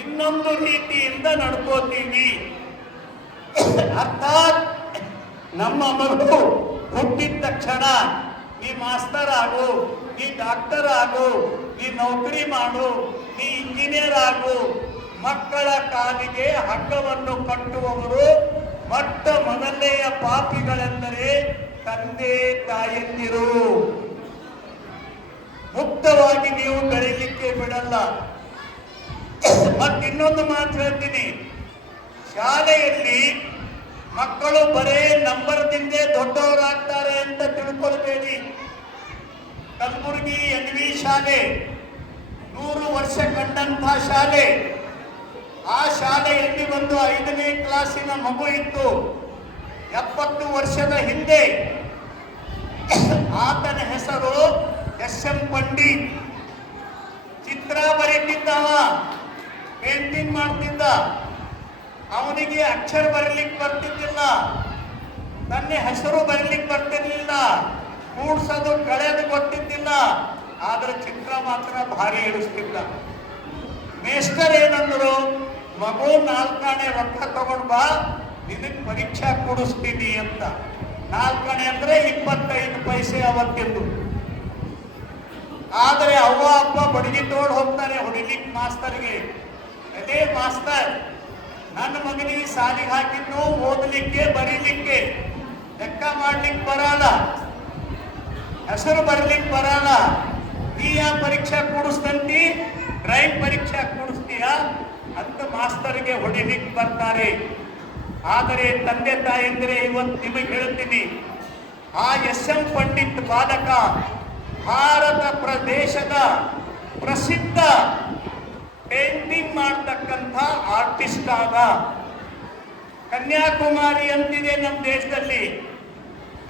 ಇನ್ನೊಂದು ರೀತಿಯಿಂದ ನಡ್ಕೋತೀವಿ. ಅರ್ಥಾತ್ ನಮ್ಮ ಮಗು ಹುಟ್ಟಿದ ತಕ್ಷಣ ನೀ ಮಾಸ್ತರ್ ಆಗು, ನೀ ಡಾಕ್ಟರ್ ಆಗು, ನೀ ನೌಕರಿ ಮಾಡು, ನೀ ಇಂಜಿನಿಯರ್ ಆಗು, ಮಕ್ಕಳ ಕಾಲಿಗೆ ಹಗ್ಗವನ್ನು ಕಟ್ಟುವವರು ಮೊಟ್ಟ ಮೊದಲನೆಯ ಪಾಪಿಗಳೆಂದರೆ ತಂದೆ ತಾಯಂದಿರು. ಮುಕ್ತವಾಗಿ ನೀವು ಬೆಳೀಲಿಕ್ಕೆ ಬಿಡಲ್ಲ. ಮತ್ತಿನ್ನೊಂದು ಮಾತು ಹೇಳ್ತೀನಿ, ಶಾಲೆಯಲ್ಲಿ ಮಕ್ಕಳು ಬರೇ ನಂಬರ್ದಿಂದೇ ದೊಡ್ಡವರಾಗ್ತಾರೆ ಅಂತ ತಿಳ್ಕೊಳ್ಬೇಡಿ. ಕಲಬುರಗಿ NV ಶಾಲೆ 100 ವರ್ಷ ಕಂಡಂಥ ಶಾಲೆ. ಆ ಶಾಲೆಯಲ್ಲಿ ಒಂದು 5ನೇ ಕ್ಲಾಸಿನ ಮಗು ಇತ್ತು 70 ವರ್ಷದ ಹಿಂದೆ. ಆತನ ಹೆಸರು SM ಪಂಡಿತ್. ಚಿತ್ರ ಬರೀತಿದ್ದವ, ಪೇಂಟಿಂಗ್ ಮಾಡ್ತಿದ್ದ. ಅವನಿಗೆ ಅಕ್ಷರ ಬರಲಿಕ್ಕೆ ಬರ್ತಿದ್ದಿಲ್ಲ, ನನ್ನ ಹೆಸರು ಬರಲಿಕ್ಕೆ ಬರ್ತಿರ್ಲಿಲ್ಲ, ಕೂಡ್ಸೋದು ಕಳೆದು ಗೊತ್ತಿದ್ದಿಲ್ಲ. ಆದ್ರೆ ಚಿತ್ರ ಮಾತ್ರ ಭಾರಿ ಇಳಿಸ್ತಿದ್ದ. ಮೇಸ್ಟರ್ ಏನಂದ್ರು, ಮಗು 4 ಆಣೆ ರೊಕ್ಕ ತಗೊಂಡ್ ಬಾ, ನಿನಗೆ ಪರೀಕ್ಷಾ ಕೊಡಿಸ್ತೀನಿ ಅಂತ. 4 ಆಣೆ ಅಂದ್ರೆ 25 ಪೈಸೆ ಅವತ್ತಿಂದು. ಆದರೆ ಅವ್ವ ಅಪ್ಪ ಬಡಗಿ ತೋಡ್ ಹೋಗ್ತಾರೆ ಹೊಡಿಲಿಕ್ಕೆ ಮಾಸ್ತರ್ಗೆ. ಅದೇ ಮಾಸ್ತರ್, ನನ್ನ ಮಗನಿಗೆ ಸಾಲಿಗೆ ಹಾಕಿದ್ದು ಓದಲಿಕ್ಕೆ ಬರೀಲಿಕ್ಕೆ, ಲೆಕ್ಕ ಮಾಡ್ಲಿಕ್ಕೆ ಬರಲ್ಲ, ಹೆಸರು ಬರ್ಲಿಕ್ಕೆ ಬರಲ್ಲ. ನೀ ಯಾವ ಪರೀಕ್ಷಾ ಕೂಡಿಸ್ತಂತಿ, ಡ್ರೈವಿಂಗ್ ಪರೀಕ್ಷಾ ಕೂಡಿಸ್ತೀಯ ಅಂತ ಮಾಸ್ತರ್ಗೆ ಹೊಡಿಲಿಕ್ಕೆ ಬರ್ತಾರೆ. ಆದರೆ ತಂದೆ ತಾಯಂದ್ರೆ ಇವತ್ತು ನಿಮಗೆ ಹೇಳ್ತೀನಿ, ಆ SM ಪಂಡಿತ್ ಬಾಲಕ ಭಾರತ ಪ್ರದೇಶದ ಪ್ರಸಿದ್ಧ ಪೇಂಟಿಂಗ್ ಮಾಡ್ತಕ್ಕಂಥ ಆರ್ಟಿಸ್ಟ್ ಆದ. ಕನ್ಯಾಕುಮಾರಿ ಅಂತಿದೆ ನಮ್ಮ ದೇಶದಲ್ಲಿ,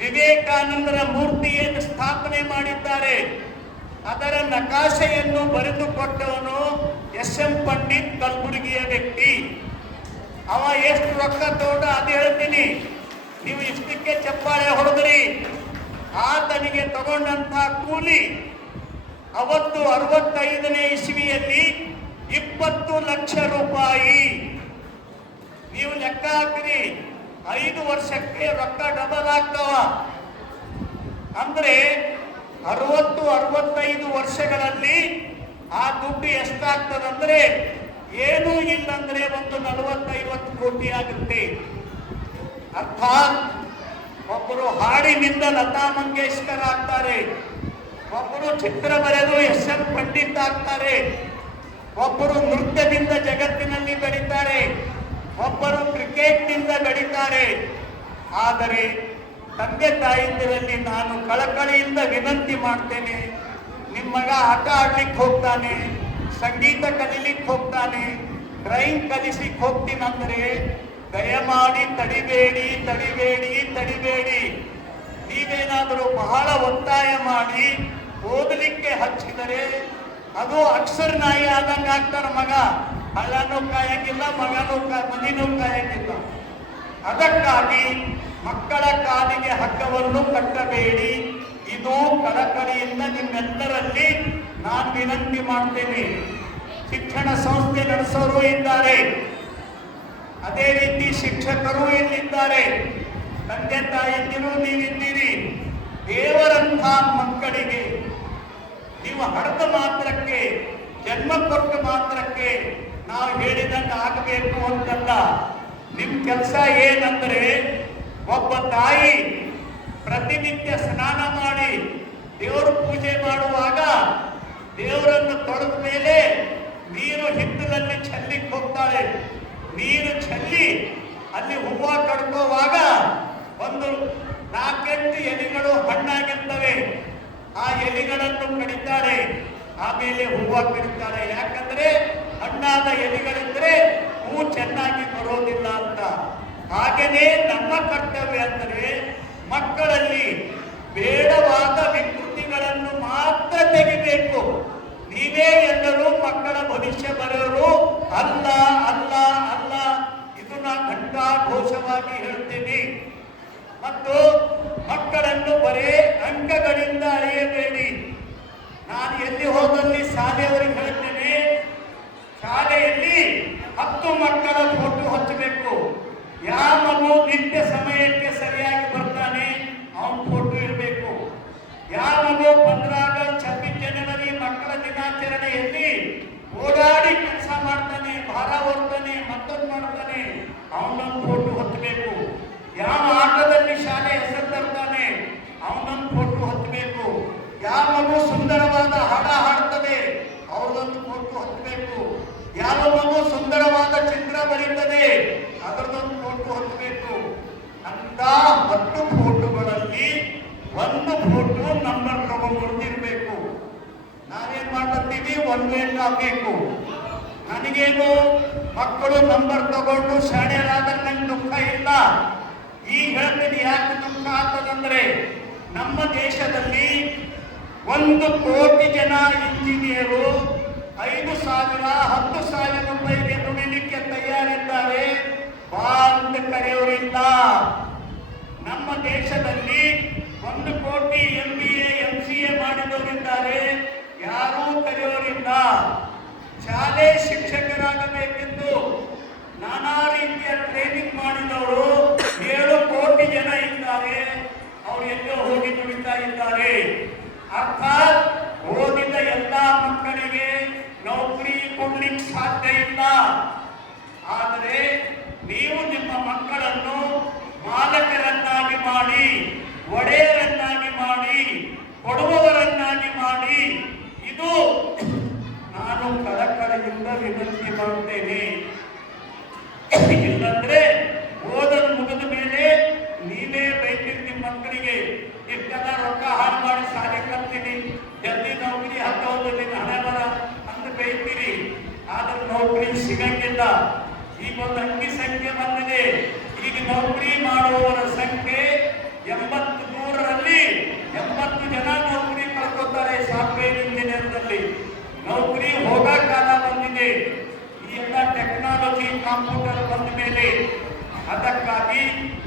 ವಿವೇಕಾನಂದರ ಮೂರ್ತಿಯನ್ನು ಸ್ಥಾಪನೆ ಮಾಡಿದ್ದಾರೆ. ಅದರ ನಕಾಶೆಯನ್ನು ಬರೆದುಕೊಟ್ಟವನು SM ಪಂಡಿತ್, ಕಲಬುರಗಿಯ ವ್ಯಕ್ತಿ. ಅವ ಎಷ್ಟು ರೊಕ್ಕ ತಗೊಂಡ ಅದು ಹೇಳ್ತೀನಿ, ನೀವು ಇಷ್ಟಕ್ಕೆ ಚಪ್ಪಾಳೆ ಹೊಡೆದ್ರಿ. ಆತನಿಗೆ ತಗೊಂಡಂತ ಕೂಲಿ ಅವತ್ತು 65ನೇ ಇಸ್ವಿಯಲ್ಲಿ 20 ಲಕ್ಷ ರೂಪಾಯಿ. ನೀವು ಲೆಕ್ಕ ಹಾಕ್ರಿ, 5 ವರ್ಷಕ್ಕೆ ರೊಕ್ಕ ಡಬಲ್ ಆಗ್ತಾವ. ಅಂದ್ರೆ 60-65 ವರ್ಷಗಳಲ್ಲಿ ಆ ದುಡ್ಡು ಎಷ್ಟಾಗ್ತದಂದ್ರೆ ಏನೂ ಇಲ್ಲಂದ್ರೆ ಒಂದು 40-50 ಕೋಟಿ ಆಗುತ್ತೆ. ಅರ್ಥಾತ್ ಒಬ್ಬರು ಹಾಡಿನಿಂದ ಲತಾ ಮಂಗೇಶ್ಕರ್ ಆಗ್ತಾರೆ, ಒಬ್ಬರು ಚಿತ್ರ ಬರೆದು SM ಪಂಡಿತ್ ಆಗ್ತಾರೆ, ಒಬ್ಬರು ನೃತ್ಯದಿಂದ ಜಗತ್ತಿನಲ್ಲಿ ಬೆಳೀತಾರೆ, ಒಬ್ಬರು ಕ್ರಿಕೆಟ್ನಿಂದ ಬೆಳೀತಾರೆ. ಆದರೆ ತಂದೆ ತಾಯಿಂದಿರಲ್ಲಿ ನಾನು ಕಳಕಳಿಯಿಂದ ವಿನಂತಿ ಮಾಡ್ತೇನೆ, ನಿಮ್ಮ ಮಗ ಆಟ ಆಡ್ಲಿಕ್ಕೆ ಹೋಗ್ತಾನೆ, ಸಂಗೀತ ಕಲೀಲಿಕ್ಕೆ ಹೋಗ್ತಾನೆ, ಡ್ರಾಯಿಂಗ್ ಕಲಿಸ್ಲಿಕ್ಕೆ ಹೋಗ್ತೀನಂದ್ರೆ ದಯಮಾಡಿ ತಡಿಬೇಡಿ, ತಡಿಬೇಡಿ, ತಡಿಬೇಡಿ. ನೀವೇನಾದರೂ ಬಹಳ ಒತ್ತಾಯ ಮಾಡಿ ಓದಲಿಕ್ಕೆ ಹಚ್ಚಿದರೆ ಅದು ಅಕ್ಷರ ನಾಯಿ ಆದಂಗೆ ಆಗ್ತಾರ. ಮಗ ಹಳ್ಳನೂ ಕಾಯಂಗಿಲ್ಲ, ಮನಿನೂ ಕಾಯಂಗಿಲ್ಲ. ಅದಕ್ಕಾಗಿ ಮಕ್ಕಳ ಕಾಲಿಗೆ ಹಗ್ಗವನ್ನು ಕಟ್ಟಬೇಡಿ. ಇದು ಕಳಕಳಿಯಿಂದ ನಿಮ್ಮೆಲ್ಲರಲ್ಲಿ ನಾನು ವಿನಂತಿ ಮಾಡ್ತೇನೆ. ಶಿಕ್ಷಣ ಸಂಸ್ಥೆ ನಡೆಸೋರು ಇದ್ದಾರೆ, ಅದೇ ರೀತಿ ಶಿಕ್ಷಕರು ಇಲ್ಲಿದ್ದಾರೆ, ತಂದೆ ತಾಯಿಯರು ನೀವಿದ್ದೀರಿ. ದೇವರಂಥ ಮಕ್ಕಳಿಗೆ ನೀವು ಹಡದ ಮಾತ್ರಕ್ಕೆ, ಜನ್ಮ ಕೊಟ್ಟ ಮಾತ್ರಕ್ಕೆ ನಾವು ಹೇಳಿದಂಗೆ ಆಗಬೇಕು ಅಂತಲ್ಲ. ನಿಮ್ಮ ಕೆಲಸ ಏನಂದ್ರೆ, ಒಬ್ಬ ತಾಯಿ ಪ್ರತಿನಿತ್ಯ ಸ್ನಾನ ಮಾಡಿ ದೇವರ ಪೂಜೆ ಮಾಡುವಾಗ ದೇವರನ್ನು ತೊಳೆದ ಮೇಲೆ ನೀರು ಹಿತ್ತಲಲ್ಲಿ ಚೆಲ್ಲಿಕ್ಕೆ ಹೋಗ್ತಾಳೆ. ನೀರು ಚೆಲ್ಲಿ ಅಲ್ಲಿ ಹೂವು ಕಡ್ಕೋವಾಗ ಒಂದು 4-8 ಎಲೆಗಳು ಹಣ್ಣಾಗಿರ್ತವೆ. ಆ ಎಲೆಗಳನ್ನು ಕಡಿತಾಳೆ, ಆಮೇಲೆ ಹೂವು ಕಡಿತಾಳೆ. ಯಾಕಂದ್ರೆ ಹಣ್ಣಾದ ಎಲೆಗಳಿದ್ರೆ ಹೂ ಚೆನ್ನಾಗಿ ಬರೋದಿಲ್ಲ ಅಂತ. ಹಾಗೆಯೇ ನಮ್ಮ ಕರ್ತವ್ಯ ಅಂದರೆ ಮಕ್ಕಳಲ್ಲಿ ಬೇಡವಾದ ವಿಕೃತಿಗಳನ್ನು ಮಾತ್ರ ತೆಗಿಬೇಕು. ನೀವೇ ಎಲ್ಲರೂ ಮಕ್ಕಳ ಭವಿಷ್ಯ ಬರೆಯೋರು ಅಲ್ಲ, ಅಲ್ಲ, ಅಲ್ಲ. ಇದು ನಾ ಘಂಟಾಘೋಷವಾಗಿ ಹೇಳ್ತೀನಿ. ಮತ್ತು ಮಕ್ಕಳನ್ನು ಬರೇ ಅಂಕಗಳಿಂದ ಅಳೆಯಬೇಡಿ. ನಾನು ಎಲ್ಲಿ ಹೋದಲ್ಲಿ ಶಾಲೆಯವರಿಗೆ ಹೇಳ್ತೇನೆ, ಶಾಲೆಯಲ್ಲಿ ಅಂತ 10 ಫೋಟೋಗಳಲ್ಲಿ 1 ಫೋಟೋ ನಂಬರ್ ತಗೊಂಡ್ಬಿಡ್ತಿರ್ಬೇಕು. ನಾವೇನ್ ಮಾಡ್ತೀವಿ, 1 ವೇಕ್ ಆಗ್ಬೇಕು. ನನಗೇನು ಮಕ್ಕಳು ನಂಬರ್ ತಗೊಂಡು ಶಾಣೆರಾದ್ರೆ ನಂಗೆ ದುಃಖ ಇಲ್ಲ. ಈಗ ಹೇಳ್ತೀನಿ ಯಾಕೆ ದುಃಖ ಆಗ್ತದಂದ್ರೆ, ನಮ್ಮ ದೇಶದಲ್ಲಿ 1 ಕೋಟಿ ಜನ ಇಂಜಿನಿಯರು 5,000 10,000 ರೂಪಾಯಿಗೆ ದುಡಿಲಿಕ್ಕೆ ತಯಾರಿದ್ದಾರೆ. ಬಾಂದ್ ಕರೆಯೋರಿಲ್ಲ. ನಮ್ಮ ದೇಶದಲ್ಲಿ 1 ಕೋಟಿ MBA MCA ಮಾಡಿದವರಿದ್ದಾರೆ, ಯಾರೂ ಕರೆಯೋರಿಲ್ಲ. ಶಾಲೆ ಶಿಕ್ಷಕರಾಗಬೇಕೆಂದು ನಾನಾ ರೀತಿಯ ಟ್ರೈನಿಂಗ್ ಮಾಡಿದವರು 7 ಕೋಟಿ ಜನ ಇದ್ದಾರೆ. ಅವರು ಎಲ್ಲೋ ಹೋಗಿ ದುಡಿತಾ ಇದ್ದಾರೆ. ಅರ್ಥಾತ್ ಓದಿದ ಎಲ್ಲ ಮಕ್ಕಳಿಗೆ ನೌಕರಿ ಕೊಡ್ಲಿಕ್ಕೆ ಸಾಧ್ಯ ಇಲ್ಲ. ಆದರೆ ನೀವು ನಿಮ್ಮ ಮಕ್ಕಳನ್ನು ಮಾಲಕರನ್ನಾಗಿ ಮಾಡಿ, ಒಡೆಯರನ್ನಾಗಿ ಮಾಡಿ, ಕೊಡುವವರನ್ನಾಗಿ ಮಾಡಿ. ಇದು ನಾನು ಕಳಕಳಿಯಿಂದ ವಿನಂತಿ ಮಾಡುತ್ತೇನೆ. ಇಲ್ಲಂದ್ರೆ ಓದಲು ಮುಗಿದ ಮೇಲೆ ನೀವೇ ಬೈತೀರಿ ನಿಮ್ಮ ಮಕ್ಕಳಿಗೆ, ಇಷ್ಟೆಲ್ಲ ರೊಕ್ಕ ಹಾಳು ಮಾಡಿ ಶಾಲೆ ಕಲ್ತೀನಿ, ಜಲ್ದಿ ನೌಕರಿ ಹತ್ತೋದಲ್ಲಿ ಹಣೆ ಬರ ಅಂತ ಬೈತೀರಿ. ಆದ್ರೆ ನೌಕರಿ ಸಿಗಂಗಿಲ್ಲ. ಈಗ ಒಂದು ಅಂಕಿ ಸಂಖ್ಯೆ ಬಂದಿದೆ. ಈಗ ನೌಕರಿ ಮಾಡುವವರ ಸಂಖ್ಯೆ 83ರಲ್ಲಿ 80 ಜನ ನೌಕರಿ ಕಳ್ಕೊತಾರೆ. ಸಾಫ್ಟ್ವೇರ್ ಇಂಜಿನಿಯರ್ನಲ್ಲಿ ನೌಕರಿ ಹೋಗೋ ಕಾಲ ಬಂದಿದೆ. ಈ ಎಲ್ಲ ಟೆಕ್ನಾಲಜಿ ಕಂಪ್ಯೂಟರ್ ಬಂದ ಮೇಲೆ. ಅದಕ್ಕಾಗಿ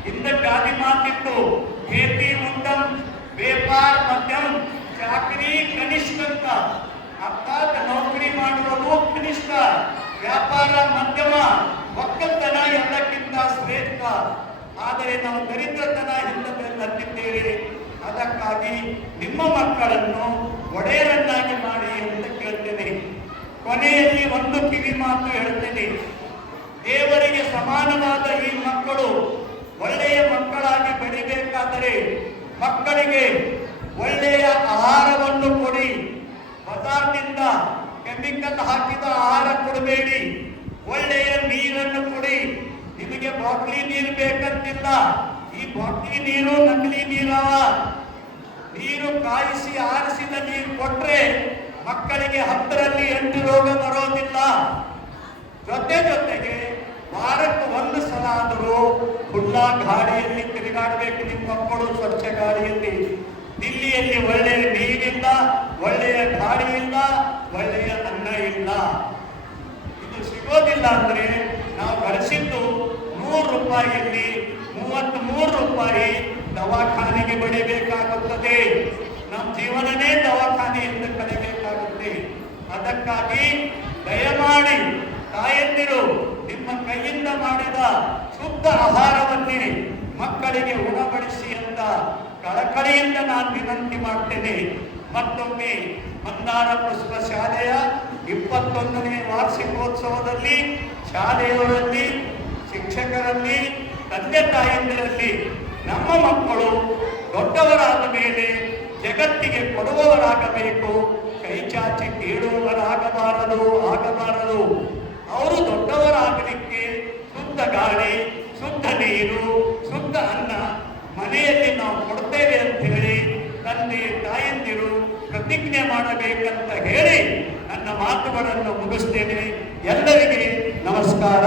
ಹಿಂದೆ ಗಾದಿ ಮಾತಿತ್ತು, खेती उत्तम व्यापार मध्यम ಚಾಕರಿ ಕನಿಷ್ಠ ಅಂತ. ಅರ್ಥಾತ್ ನೌಕರಿ ಮಾಡುವುದು ಕನಿಷ್ಠ, ವ್ಯಾಪಾರ ಮಧ್ಯಮ, ಒಕ್ಕಲ್ತನ ಎಲ್ಲಕ್ಕಿಂತ ಶ್ರೇಷ್ಠ. ಆದರೆ ನಾವು ದರಿದ್ರತನ ಹಿಂದೆ ತಂದಿದ್ದೇವೆ. ಅದಕ್ಕಾಗಿ ನಿಮ್ಮ ಮಕ್ಕಳನ್ನು ಒಡೆಯರನ್ನಾಗಿ ಮಾಡಿ ಅಂತ ಕೇಳ್ತೇನೆ. ಕೊನೆಯಲ್ಲಿ ಒಂದು ಕಿವಿ ಮಾತು ಹೇಳ್ತೇನೆ. ದೇವರಿಗೆ ಸಮಾನವಾದ ಈ ಮಕ್ಕಳು ಒಳ್ಳೆಯ ಮಕ್ಕಳಾಗಿ ಬೆಳಿಬೇಕಾದರೆ ಮಕ್ಕಳಿಗೆ ಒಳ್ಳೆಯ ಆಹಾರವನ್ನು ಕೊಡಿ. ಬಜಾರ್ನಿಂದ ಕೆಮಿಕಲ್ ಹಾಕಿದ ಆಹಾರ ಕೊಡಬೇಡಿ. ಒಳ್ಳೆಯ ನೀರನ್ನು ಕೊಡಿ. ನಿಮಗೆ ಬಾಟ್ಲಿ ನೀರು ಬೇಕಂತಿಲ್ಲ. ಈ ಬಾಟ್ಲಿ ನೀರು ನಕಲಿ ನೀರವ. ನೀರು ಕಾಯಿಸಿ ಆರಿಸಿದ ನೀರು ಕೊಟ್ರೆ ಮಕ್ಕಳಿಗೆ 10ರಲ್ಲಿ 8 ರೋಗ ಬರೋದಿಲ್ಲ. ಜೊತೆಗೆ ವಾರಕ್ಕೆ 1 ಸಲ ಆದರೂ ಖುಲ್ಲಾ ಗಾಳಿಯಲ್ಲಿ ತಿರುಗಾಡಬೇಕು ನಿಮ್ಮ ಮಕ್ಕಳು, ಸ್ವಚ್ಛ ಗಾಳಿಯಲ್ಲಿ. ದಿಲ್ಲಿಯಲ್ಲಿ ಒಳ್ಳೆಯ ನೀರಿಲ್ಲ, ಒಳ್ಳೆಯ ಗಾಳಿ ಇಲ್ಲ, ಒಳ್ಳೆಯ ಅನ್ನ ಇಲ್ಲ. ಇದು ಸಿಗೋದಿಲ್ಲ ಅಂದ್ರೆ ನಾವು ಗಳಿಸಿದ್ದು 100 ರೂಪಾಯಿಯಲ್ಲಿ 33 ರೂಪಾಯಿ ದವಾಖಾನೆಗೆ ಬಡಿಬೇಕಾಗುತ್ತದೆ. ನಮ್ಮ ಜೀವನನೇ ದವಾಖಾನೆಯಿಂದ ಕಳೆಯಬೇಕಾಗುತ್ತೆ. ಅದಕ್ಕಾಗಿ ದಯಮಾಡಿ ತಾಯಂದಿರು ನಿಮ್ಮ ಕೈಯಿಂದ ಮಾಡಿದ ಶುದ್ಧ ಆಹಾರವನ್ನೇ ಮಕ್ಕಳಿಗೆ ಉಣಬಡಿಸಿ ಅಂತ ಕಳಕಳಿಯಿಂದ ನಾನು ವಿನಂತಿ ಮಾಡ್ತೇನೆ. ಮತ್ತೊಮ್ಮೆ ಮಂದಾರ ಪುಷ್ಪ ಶಾಲೆಯ 21ನೇ ವಾರ್ಷಿಕೋತ್ಸವದಲ್ಲಿ ಶಾಲೆಯವರಲ್ಲಿ, ಶಿಕ್ಷಕರಲ್ಲಿ, ತಂದೆ ತಾಯಂದಿರಲ್ಲಿ ನಮ್ಮ ಮಕ್ಕಳು ದೊಡ್ಡವರಾದ ಮೇಲೆ ಜಗತ್ತಿಗೆ ಕೊಡುವವರಾಗಬೇಕು. ಕೈ ಚಾಚಿ ಕೇಳುವವರಾಗಬಾರದು. ಅವರು ದೊಡ್ಡವರಾಗಲಿಕ್ಕೆ ಶುದ್ಧ ಗಾಳಿ, ಶುದ್ಧ ನೀರು, ಶುದ್ಧ ಅನ್ನ ಮನೆಯಲ್ಲಿ ನಾವು ಕೊಡ್ತೇವೆ ಅಂತ ಹೇಳಿ ತಂದೆ ತಾಯಂದಿರು ಪ್ರತಿಜ್ಞೆ ಮಾಡಬೇಕಂತ ಹೇಳಿ ನನ್ನ ಮಾತುಗಳನ್ನು ಮುಗಿಸ್ತೇನೆ. ಎಲ್ಲರಿಗೆ ನಮಸ್ಕಾರ.